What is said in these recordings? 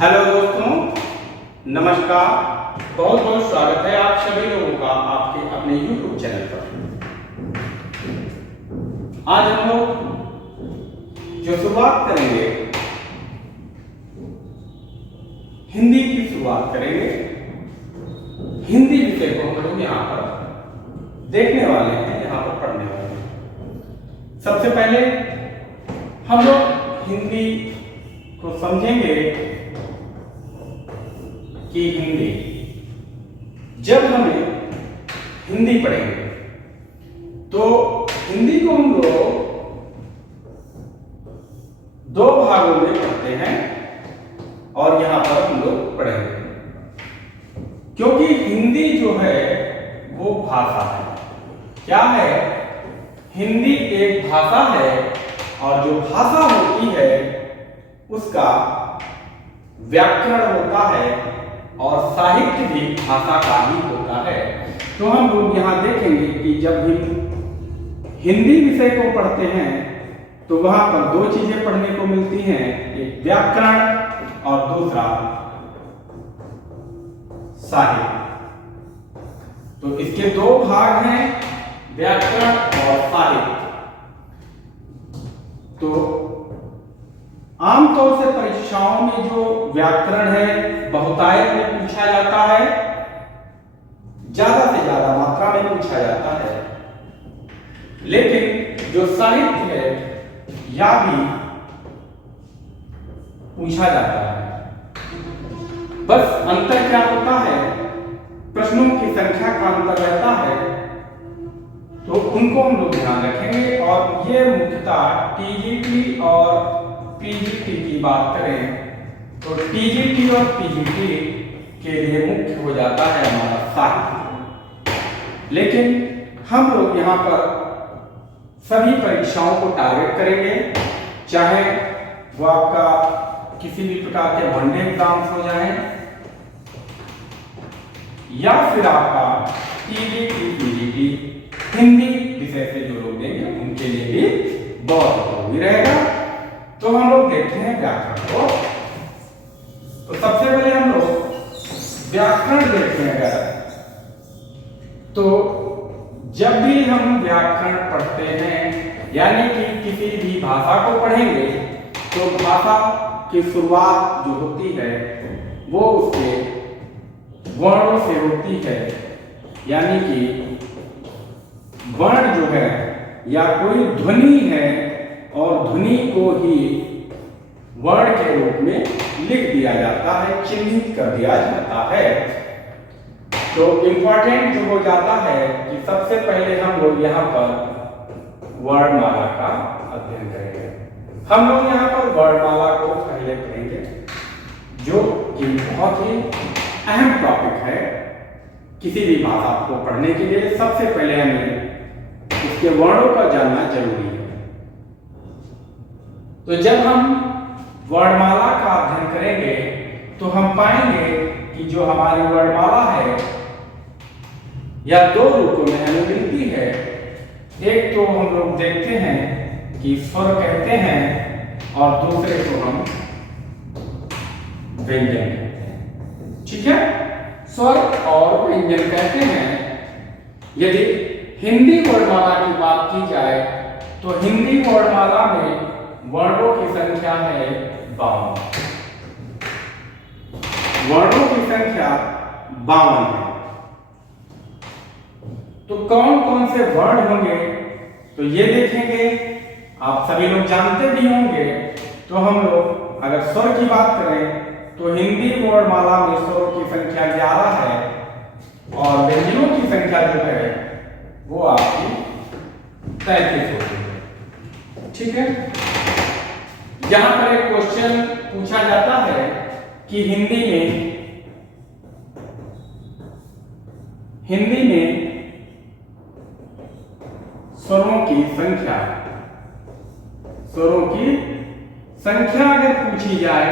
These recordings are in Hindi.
हेलो दोस्तों, नमस्कार। बहुत बहुत स्वागत है आप सभी लोगों का आपके अपने YouTube चैनल पर। आज हम लोग जो शुरुआत करेंगे, हिंदी की शुरुआत करेंगे। हिंदी विषय को हम लोग यहाँ पर देखने वाले हैं, यहाँ पर पढ़ने वाले हैं। सबसे पहले हम लोग हिंदी को समझेंगे कि हिंदी, जब हमें हिंदी पढ़ेंगे तो हिंदी को हम लोग दो भागों में पढ़ते हैं और यहां पर हम लोग पढ़ेंगे, क्योंकि हिंदी जो है वो भाषा है। क्या है? हिंदी एक भाषा है और जो भाषा होती है उसका व्याकरण होता है और साहित्य भी भाषा का ही होता है। तो हम लोग यहाँ देखेंगे कि जब हम हिंदी विषय को पढ़ते हैं तो वहां पर दो चीजें पढ़ने को मिलती हैं, एक व्याकरण और दूसरा साहित्य। तो इसके दो भाग हैं, व्याकरण और साहित्य। तो आमतौर से परीक्षाओं में जो व्याकरण है बहुतायत में पूछा जाता है, ज्यादा से ज्यादा मात्रा में पूछा जाता है, लेकिन जो साहित्य है या भी पूछा जाता है। बस अंतर क्या होता है? प्रश्नों की संख्या का अंतर रहता है, तो उनको हम लोग ध्यान रखेंगे। और ये मुख्यतः टीजीटी और पीजीटी की बात करें तो टीजीटी और पीजीटी के लिए मुख्य हो जाता है हमारा साहित्य, लेकिन हम लोग यहाँ पर सभी परीक्षाओं को टारगेट करेंगे, चाहे वो आपका किसी भी प्रकार के वनडे एग्जाम्स हो जाएं या फिर आपका टीजीटी पीजीटी हिंदी विषय से जो लोग देंगे उनके लिए भी बहुत उपयोगी रहेगा। तो हम लोग देखते हैं व्याकरण को। तो सबसे पहले हम लोग व्याकरण देखते हैं। अगर तो जब भी हम व्याकरण पढ़ते हैं, यानी कि किसी भी भाषा को पढ़ेंगे, तो भाषा की शुरुआत जो होती है वो उसके वर्णों से होती है। यानी कि वर्ण जो है या कोई ध्वनि है और ध्वनि को ही वर्ण के रूप में लिख दिया जाता है, चिन्हित कर दिया जाता है। तो इंपॉर्टेंट जो हो जाता है कि सबसे पहले हम लोग यहाँ पर वर्णमाला का अध्ययन करेंगे। हम लोग यहाँ पर वर्णमाला को पहले पढ़ेंगे, जो कि बहुत ही अहम टॉपिक है किसी भी भाषा को पढ़ने के लिए। सबसे पहले हमें इसके वर्णों का जानना जरूरी है। तो जब हम वर्णमाला का अध्ययन करेंगे तो हम पाएंगे कि जो हमारी वर्णमाला है या दो रूपों में हमें मिलती है। एक तो हम लोग देखते हैं कि स्वर कहते हैं और दूसरे को हम व्यंजन कहते हैं। ठीक है, स्वर और व्यंजन कहते हैं। यदि हिंदी वर्णमाला की बात की जाए तो हिंदी वर्णमाला में वर्णों की संख्या है 52। वर्णों की संख्या 52 है। तो कौन कौन से वर्ण होंगे तो ये देखेंगे। आप सभी लोग जानते भी होंगे। तो हम लोग अगर स्वर की बात करें तो हिंदी वर्णमाला में स्वरों की संख्या 11 है और व्यंजनों की संख्या जो है वो आपकी 33 होती है। ठीक है, यहां पर एक क्वेश्चन पूछा जाता है कि हिंदी में स्वरों की संख्या अगर पूछी जाए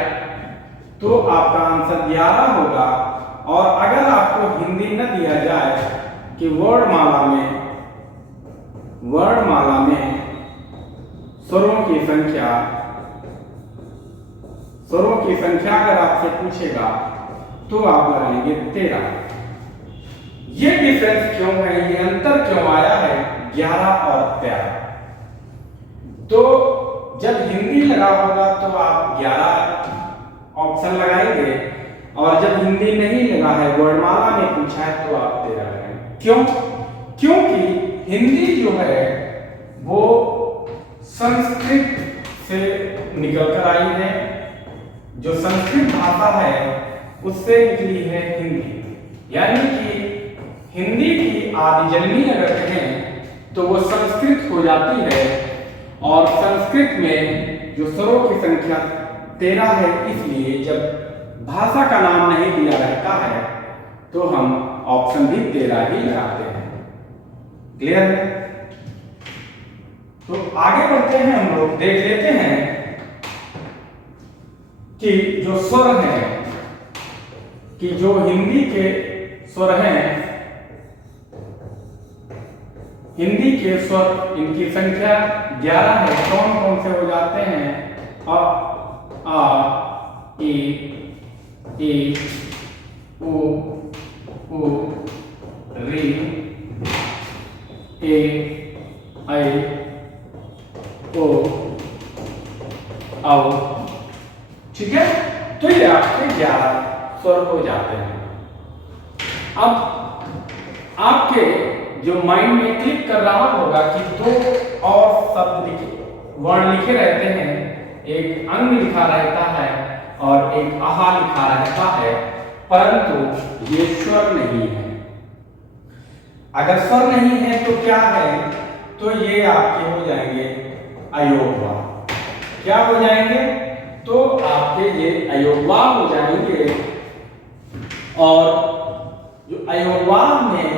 तो आपका आंसर 11 होगा। और अगर आपको हिंदी न दिया जाए कि वर्णमाला में स्वरों की संख्या स्वरों की संख्या अगर आपसे पूछेगा तो आप लगाएंगे 13। ये डिफरेंस क्यों है, ये अंतर क्यों आया है 11 और 13? तो जब हिंदी लगा होगा तो आप 11 ऑप्शन लगाएंगे, और जब हिंदी नहीं लगा है, वर्णमाला में पूछा है, तो आप 13 लगाएंगे। क्यों? क्योंकि हिंदी जो है वो संस्कृत से निकल कर आई है, जो संस्कृत भाषा है उससे निकली है हिंदी। यानी कि हिंदी की आदिजन्मी अगर कहें तो वो संस्कृत हो जाती है, और संस्कृत में जो स्वरों की संख्या 13 है, इसलिए जब भाषा का नाम नहीं दिया रहता है तो हम ऑप्शन भी 13 ही लगाते हैं। क्लियर है? तो आगे बढ़ते हैं, हम लोग देख लेते हैं कि जो स्वर हैं, कि जो हिंदी के स्वर हैं, हिंदी के स्वर इनकी संख्या 11 है। कौन कौन से हो जाते हैं? अ, आ, ई, उ, री, ए, ऐ, ओ, औ। ठीक है, तो ये आपके 11 स्वर हो जाते हैं। अब आपके जो माइंड में क्लिक कर रहा होगा कि 2 और शब्द वर्ण लिखे रहते हैं, एक अंग लिखा रहता है और एक आहा लिखा रहता है, परंतु ये स्वर नहीं है। अगर स्वर नहीं है तो क्या है? तो ये आपके हो जाएंगे अयोगवा। क्या हो जाएंगे? तो आपके ये अयोगवा हो जाएंगे। और जो अयोगवा में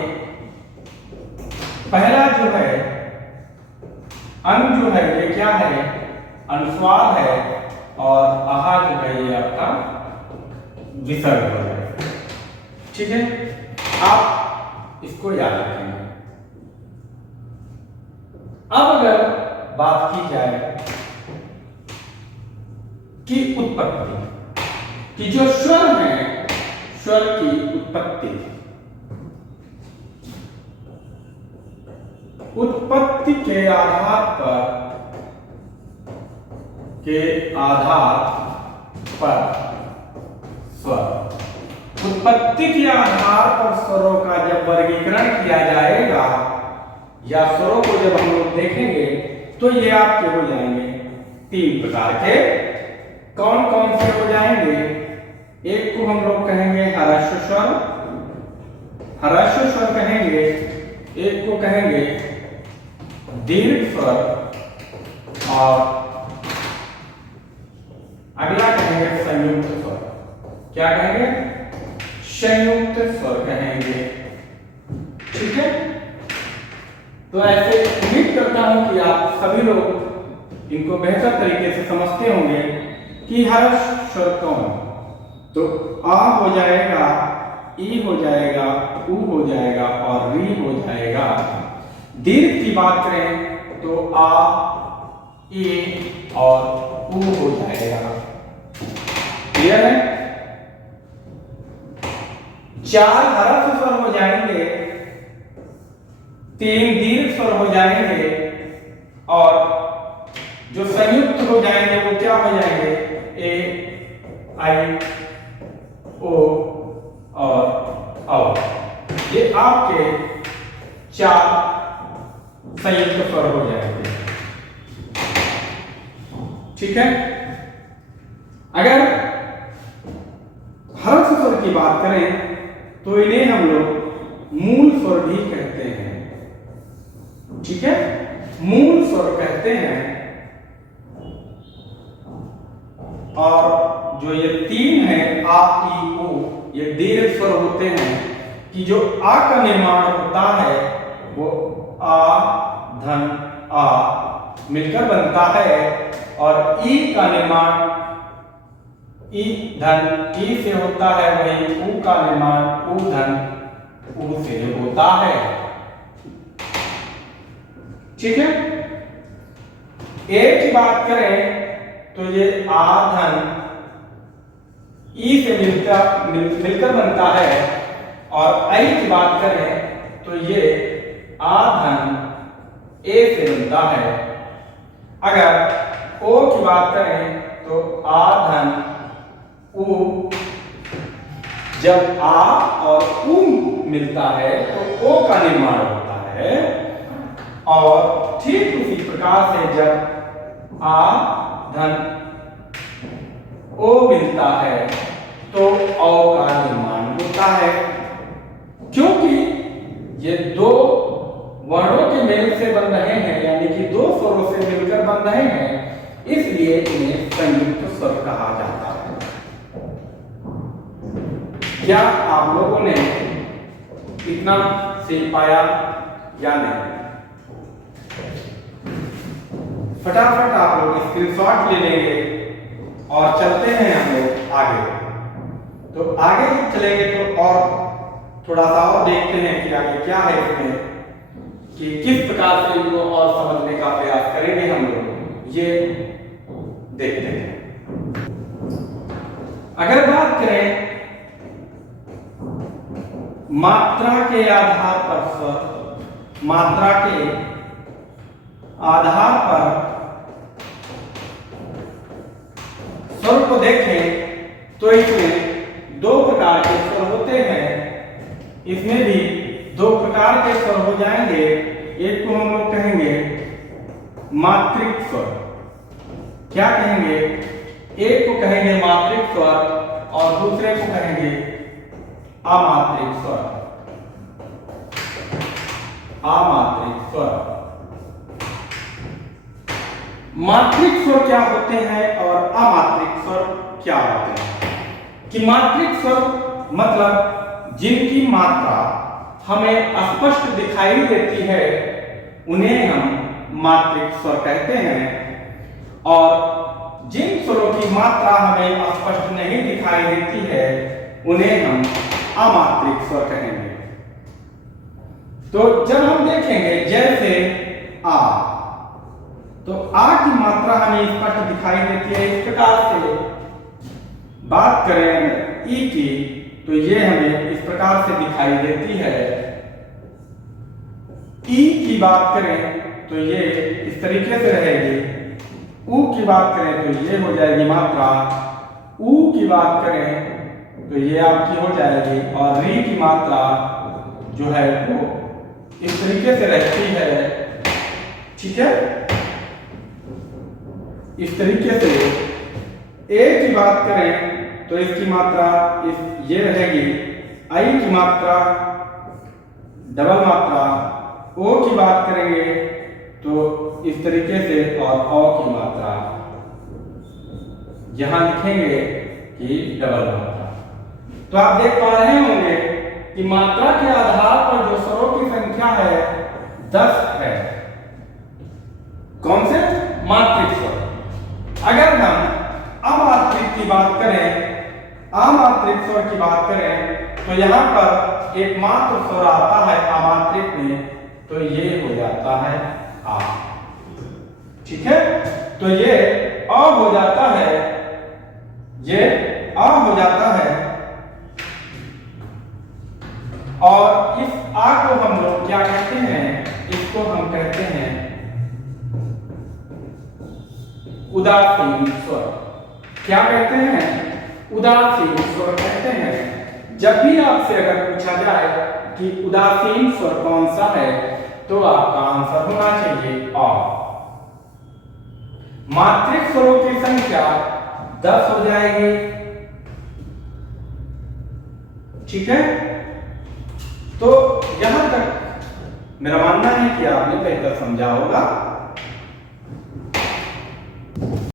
पहला जो है अंग जो है ये क्या है? अनुस्वार है, और आहा जो है ये आपका विसर्ग हो जाएगा। ठीक है, आप इसको याद रखेंगे। अब अगर बात की जाए कि उत्पत्ति, कि जो स्वर है, स्वर की उत्पत्ति के आधार पर स्वर, उत्पत्ति के आधार पर स्वरों का जब वर्गीकरण किया जाएगा, या स्वरों को जब हम लोग देखेंगे, तो ये आपके हो जाएंगे 3 प्रकार के। कौन कौन से हो जाएंगे? एक को हम लोग कहेंगे ह्रस्व स्वर, ह्रस्व स्वर कहेंगे। एक को कहेंगे दीर्घ स्वर, और अगला कहेंगे संयुक्त स्वर। क्या कहेंगे? संयुक्त स्वर कहेंगे। ठीक है, तो ऐसे उम्मीद करता हूं कि आप सभी लोग इनको बेहतर तरीके से समझते होंगे कि ह्रस्व स्वर कौन। तो आ हो जाएगा, ई हो जाएगा, उ हो जाएगा और री हो जाएगा। दीर्घ की बात करें तो आ, ए और उ हो जाएगा। क्लियर है? 4 ह्रस्व स्वर हो जाएंगे, 3 दीर्घ स्वर हो जाएंगे, और जो संयुक्त हो जाएंगे वो क्या हो जाएंगे? ए, आई, ओ और औ। ये आपके 4 संयुक्त स्वर हो जाएंगे। ठीक है, अगर ह्रस्व स्वर की बात करें तो इन्हें हम लोग मूल स्वर भी कहते हैं। ठीक है, मूल स्वर कहते हैं। और जो ये 3 है आ, ई, उ, ये दीर्घ स्वर होते हैं, कि जो आ का निर्माण होता है वो आ, धन, आ मिलकर बनता है, और ई का निर्माण ई धन ई से होता है, वही उ का निर्माण उ धन उ से होता है। ठीक है, ए की बात करें तो ये आ धन ई से मिलकर बनता है। और आई की बात करें तो ये आ धन ए से बनता है। अगर ओ की बात करें तो आ धन उ, जब आ और उ मिलता है तो ओ का निर्माण होता है। और ठीक उसी प्रकार से जब आ धन ओ मिलता है तो औ का निर्माण होता है। क्योंकि ये दो वर्णों के मेल से बन रहे हैं, यानी कि दो स्वरों से मिलकर बन रहे हैं, इसलिए इन्हें संयुक्त स्वर कहा जाता है। क्या आप लोगों ने इतना सीख पाया या नहीं? फटाफट आप लोग स्क्रीनशॉट ले लेंगे और चलते हैं हम लोग आगे। तो आगे चलेंगे तो और थोड़ा सा और देखते हैं कि आगे क्या है इसमें, कि किस प्रकार से इनको और समझने का प्रयास करेंगे हम लोग, ये देखते हैं। अगर बात करें मात्रा के आधार पर स्वर, मात्रा के आधार पर स्वर को देखें तो इसमें दो प्रकार के स्वर होते हैं। इसमें भी दो प्रकार के स्वर हो जाएंगे। एक को हम लोग कहेंगे मात्रिक स्वर। क्या कहेंगे? एक को कहेंगे मात्रिक स्वर और दूसरे को कहेंगे अमात्रिक स्वर। अमात्रिक स्वर। मात्रिक स्वर क्या होते हैं और अमात्रिक स्वर क्या होते हैं? कि मात्रिक स्वर मतलब जिनकी मात्रा हमें स्पष्ट दिखाई देती है, उन्हें हम मात्रिक स्वर कहते हैं। और जिन स्वरों की मात्रा हमें स्पष्ट नहीं दिखाई देती है, उन्हें हम अमात्रिक स्वर कहेंगे। तो जब हम देखेंगे जैसे आ, तो आ की मात्रा हमें स्पष्ट दिखाई देती है इस प्रकार से। बात करें ई की तो ये हमें इस प्रकार से दिखाई देती है। ई की बात करें तो ये इस तरीके से रहेगी। ऊ की बात करें तो ये हो जाएगी मात्रा। ऊ की बात करें तो ये आपकी हो जाएगी। और री की मात्रा जो है वो इस तरीके से रहती है। ठीक है, इस तरीके से। ए की बात करें तो इसकी मात्रा ये रहेगी। आई की मात्रा डबल मात्रा। ओ की बात करेंगे तो इस तरीके से। और औ की मात्रा यहां लिखेंगे कि डबल मात्रा। तो आप देख पा रहे होंगे कि मात्रा के आधार पर जो स्वरों की संख्या है 10 है। कौन से? मात्रिक स्वर। अगर हम अमात्रिक की बात करें, अमात्रिक स्वर की बात करें तो यहाँ पर एक मात्र स्वर आता है अमात्रिक में, तो ये हो जाता है आ। ठीक है, तो ये अ हो जाता है, ये अ हो जाता है। और इस आ को हम लोग क्या कहते हैं? इसको हम कहते हैं उदासीन स्वर। क्या कहते हैं? उदासीन स्वर कहते हैं। जब भी आपसे अगर पूछा जाए कि उदासीन स्वर कौन सा है, तो आपका आंसर होना चाहिए अ। मात्रिक स्वरों की संख्या 10 हो जाएगी। ठीक है, तो यहां तक मेरा मानना है कि आपने बेहतर समझा होगा।